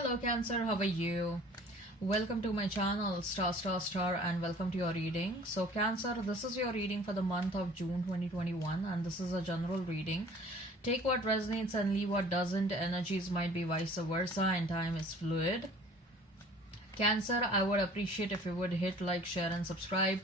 Hello Cancer, how are you? Welcome to my channel Star, and welcome to your reading. So Cancer, this is your reading for the month of June 2021 and this is a general reading. Take what resonates and leave what doesn't. Energies might be vice versa and time is fluid. Cancer, I would appreciate if you would hit like, share and subscribe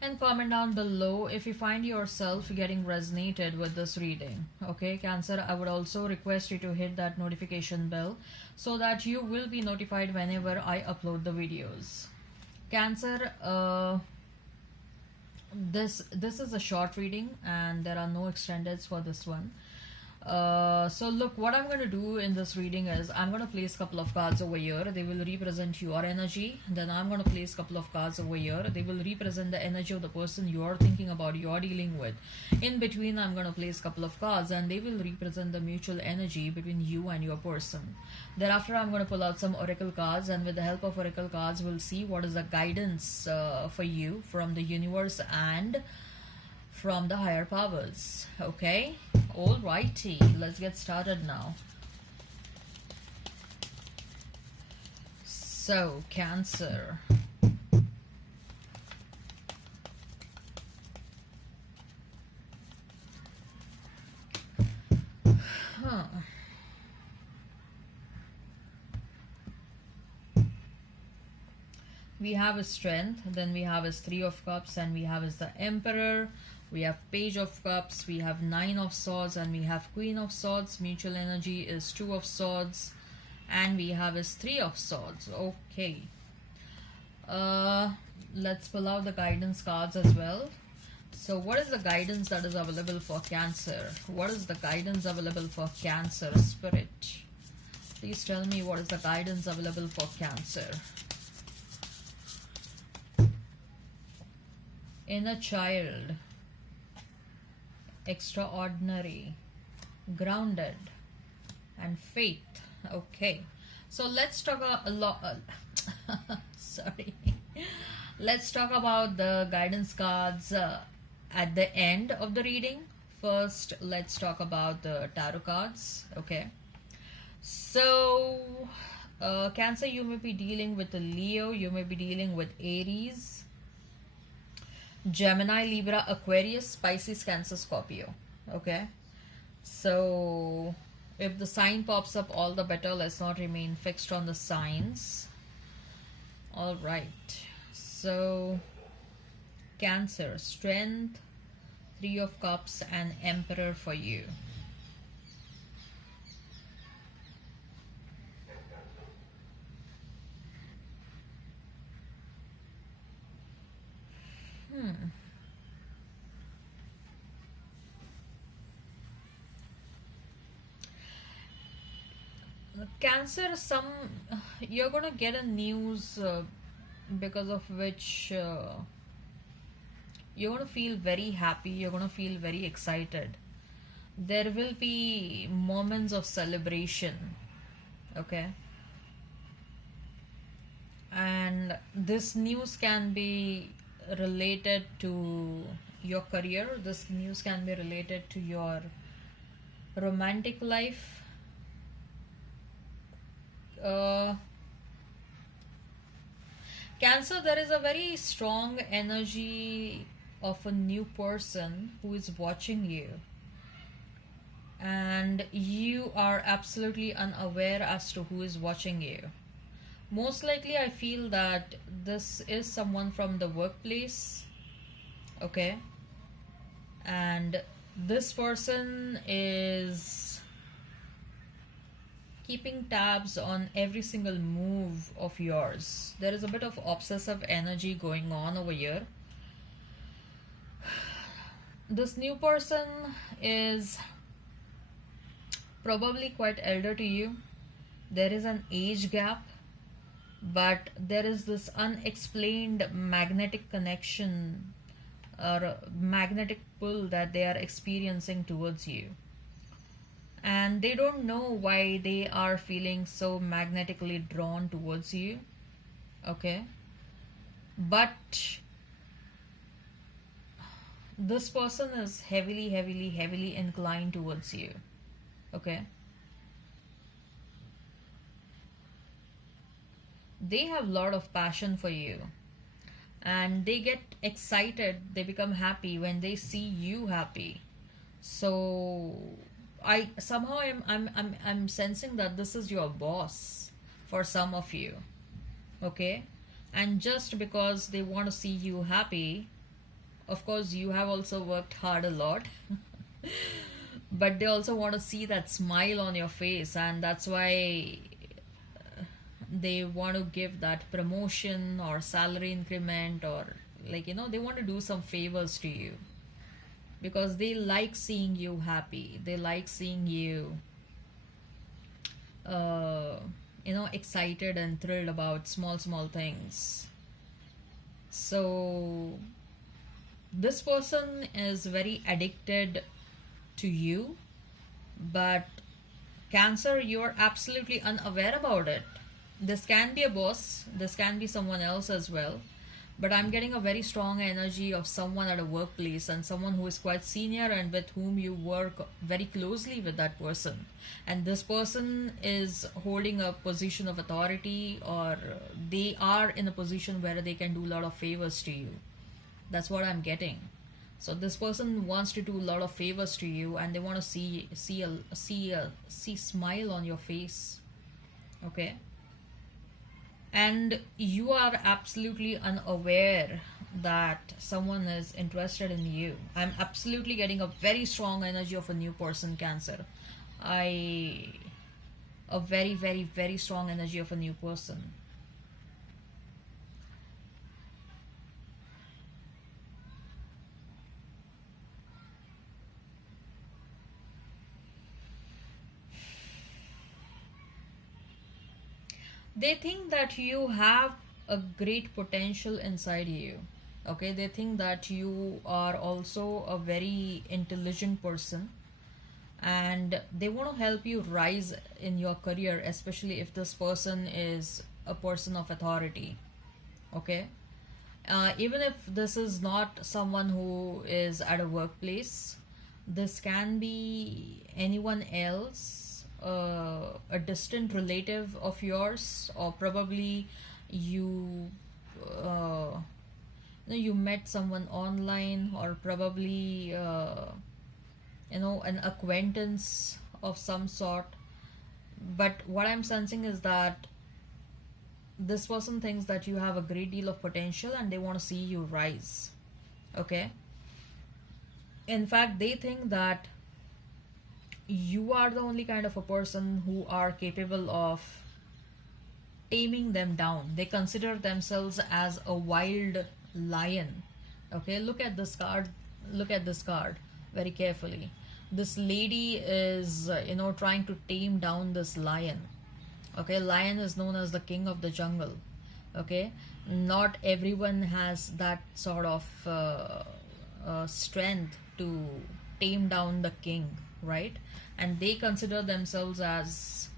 and comment down below if you find yourself getting resonated with this reading. Okay, Cancer, I would also request you to hit that notification bell so that you will be notified whenever I upload the videos. Cancer, this is a short reading and there are no extendeds for this one. So look, what I'm going to do in this reading is I'm going to place a couple of cards over here. They will represent your energy. Then I'm going to place a couple of cards over here. They will represent the energy of the person you're thinking about, you're dealing with. In between, I'm going to place a couple of cards and they will represent the mutual energy between you and your person. Thereafter, I'm going to pull out some oracle cards, and with the help of oracle cards, we'll see what is the guidance for you from the universe and from the higher powers. Okay, alrighty, let's get started now. So Cancer, we have a Strength, then we have is Three of Cups, and we have is the Emperor. We have Page of Cups, we have Nine of Swords, and we have Queen of Swords. Mutual energy is Two of Swords, and we have is Three of Swords. Okay, let's pull out the guidance cards as well. So what is the guidance that is available for Cancer? What is the guidance available for Cancer? Spirit, please tell me what is the guidance available for Cancer. Inner Child, Extraordinary, Grounded, and Faith. Okay, so let's talk a lot. Sorry, let's talk about the guidance cards at the end of the reading. First, let's talk about the tarot cards. Okay, so Cancer, you may be dealing with a Leo, you may be dealing with Aries, Gemini, Libra, Aquarius, Pisces, Cancer, Scorpio. Okay, so if the sign pops up, all the better. Let's not remain fixed on the signs. All right, so Cancer, Strength, Three of Cups, and Emperor for you. Cancer, you're gonna get a news because of which you're gonna feel very happy, you're gonna feel very excited. There will be moments of celebration. Okay, and this news can be related to your career, this news can be related to your romantic life. Cancer, there is a very strong energy of a new person who is watching you, and you are absolutely unaware as to who is watching you. Most likely, I feel that this is someone from the workplace. Okay, and this person is keeping tabs on every single move of yours. There is a bit of obsessive energy going on over here. This new person is probably quite elder to you. There is an age gap, but there is this unexplained magnetic connection or magnetic pull that they are experiencing towards you. And they don't know why they are feeling so magnetically drawn towards you. Okay, but this person is heavily inclined towards you. Okay, they have a lot of passion for you, and they get excited, they become happy when they see you happy. So I somehow I'm sensing that this is your boss for some of you. Okay, and just because they want to see you happy, of course you have also worked hard a lot, but they also want to see that smile on your face, and that's why they want to give that promotion or salary increment, or they want to do some favors to you because they like seeing you happy, they like seeing you uh, excited and thrilled about small things. So this person is very addicted to you, but Cancer, you're absolutely unaware about it. This can be a boss, this can be someone else as well, but I'm getting a very strong energy of someone at a workplace and someone who is quite senior and with whom you work very closely with that person. And this person is holding a position of authority, or they are in a position where they can do a lot of favors to you. That's what I'm getting. So this person wants to do a lot of favors to you, and they want to see smile on your face. Okay, and you are absolutely unaware that someone is interested in you. I'm absolutely getting a very strong energy of a new person, Cancer. I a very very strong energy of a new person. They think that you have a great potential inside you. Okay, they think that you are also a very intelligent person, and they want to help you rise in your career, especially if this person is a person of authority. Okay, even if this is not someone who is at a workplace, this can be anyone else, a distant relative of yours, or probably you uh, you met someone online, or probably an acquaintance of some sort. But what I'm sensing is that this person thinks that you have a great deal of potential and they want to see you rise. Okay, in fact they think that you are the only kind of a person who are capable of taming them down. They consider themselves as a wild lion. Okay, look at this card. Look at this card very carefully. This lady is, trying to tame down this lion. Okay, lion is known as the king of the jungle. Okay, not everyone has that sort of strength to tame down the king, right? And they consider themselves as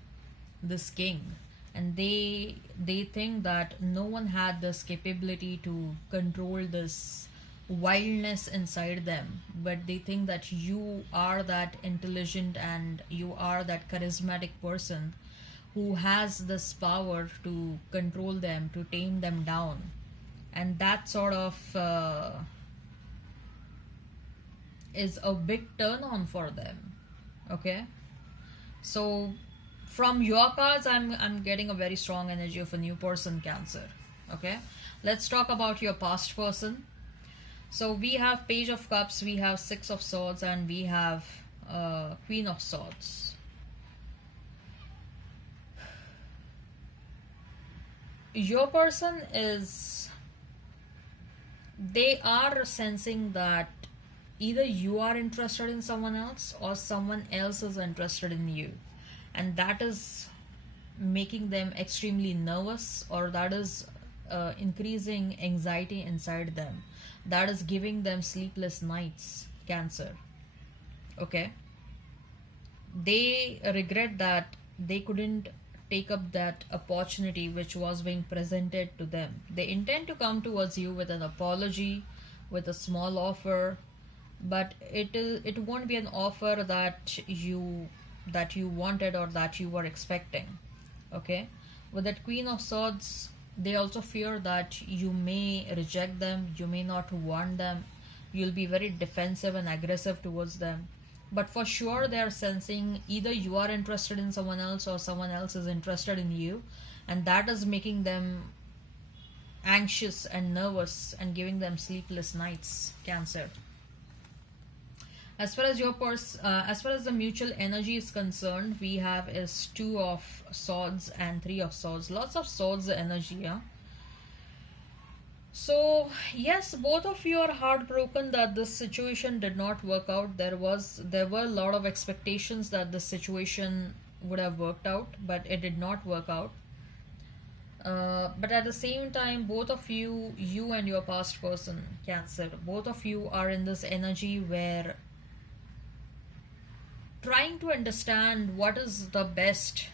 this king, and they think that no one had this capability to control this wildness inside them, but they think that you are that intelligent and you are that charismatic person who has this power to control them, to tame them down. And that sort of is a big turn on for them. Okay, so from your cards, I'm getting a very strong energy of a new person, Cancer. Okay, let's talk about your past person. So we have Page of Cups, we have Six of Swords, and we have Queen of Swords. Your person is, they are sensing that either you are interested in someone else or someone else is interested in you, and that is making them extremely nervous, or that is increasing anxiety inside them, that is giving them sleepless nights, Cancer. Okay, they regret that they couldn't take up that opportunity which was being presented to them. They intend to come towards you with an apology, with a small offer, but it won't be an offer that you wanted or that you were expecting. Okay, with that Queen of Swords, They also fear that you may reject them, you may not want them, you'll be very defensive and aggressive towards them. But for sure, they are sensing either you are interested in someone else or someone else is interested in you, and that is making them anxious and nervous and giving them sleepless nights, Cancer. As far as the mutual energy is concerned, we have is two of swords and three of swords. Lots of swords energy, yeah. So yes, both of you are heartbroken that this situation did not work out. There were a lot of expectations that this situation would have worked out, but it did not work out. But at the same time, both of you, you and your past person, Cancer, both of you are in this energy where trying to understand what is the best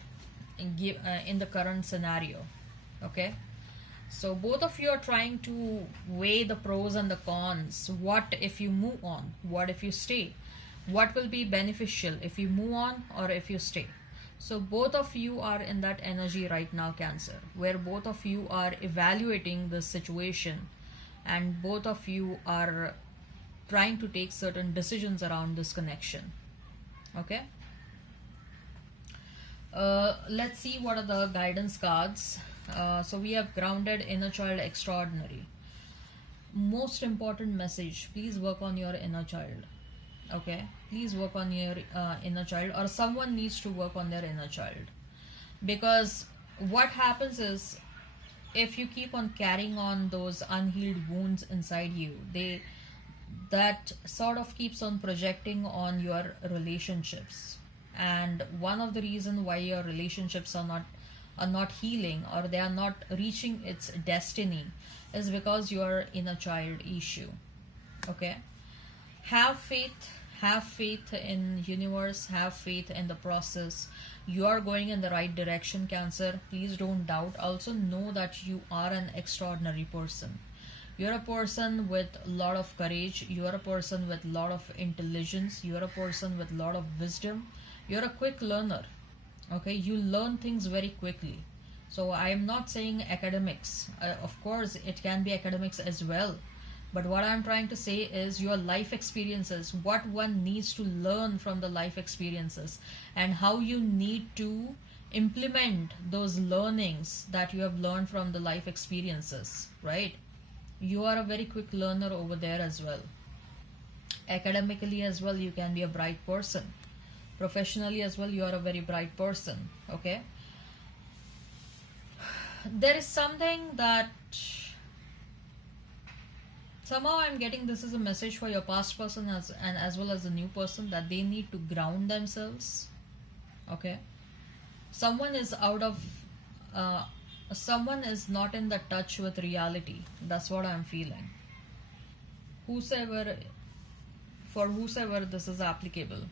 in the current scenario. Okay, so both of you are trying to weigh the pros and the cons. What if you move on? What if you stay? What will be beneficial if you move on or if you stay? So both of you are in that energy right now, Cancer, where both of you are evaluating the situation and both of you are trying to take certain decisions around this connection. Okay, let's see what are the guidance cards. So we have grounded, inner child, extraordinary. Most important message, please work on your inner child. Okay, please work on your inner child, or someone needs to work on their inner child, because what happens is, if you keep on carrying on those unhealed wounds inside you, that sort of keeps on projecting on your relationships. And one of the reason why your relationships are not healing, or they are not reaching its destiny, is because your inner child issue. Okay, have faith in universe, have faith in the process. You are going in the right direction, Cancer. Please don't doubt. Also know that you are an extraordinary person. You're a person with a lot of courage, you're a person with a lot of intelligence, you're a person with a lot of wisdom, you're a quick learner. Okay, you learn things very quickly. So I am not saying academics, of course it can be academics as well, but what I'm trying to say is your life experiences, what one needs to learn from the life experiences, and how you need to implement those learnings that you have learned from the life experiences, right? You are a very quick learner over there as well. Academically as well, you can be a bright person. Professionally as well, you are a very bright person. Okay, there is something that somehow I'm getting, this is a message for your past person as well as the new person, that they need to ground themselves. Okay, someone is out of someone is not in the touch with reality. That's what I'm feeling. Whosoever, for whosoever this is applicable.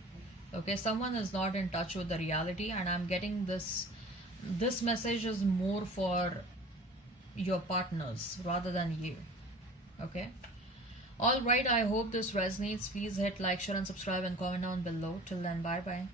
Okay, someone is not in touch with the reality, and I'm getting this message is more for your partners rather than you. Okay, all right, I hope this resonates. Please hit like, share and subscribe and comment down below. Till then, bye bye.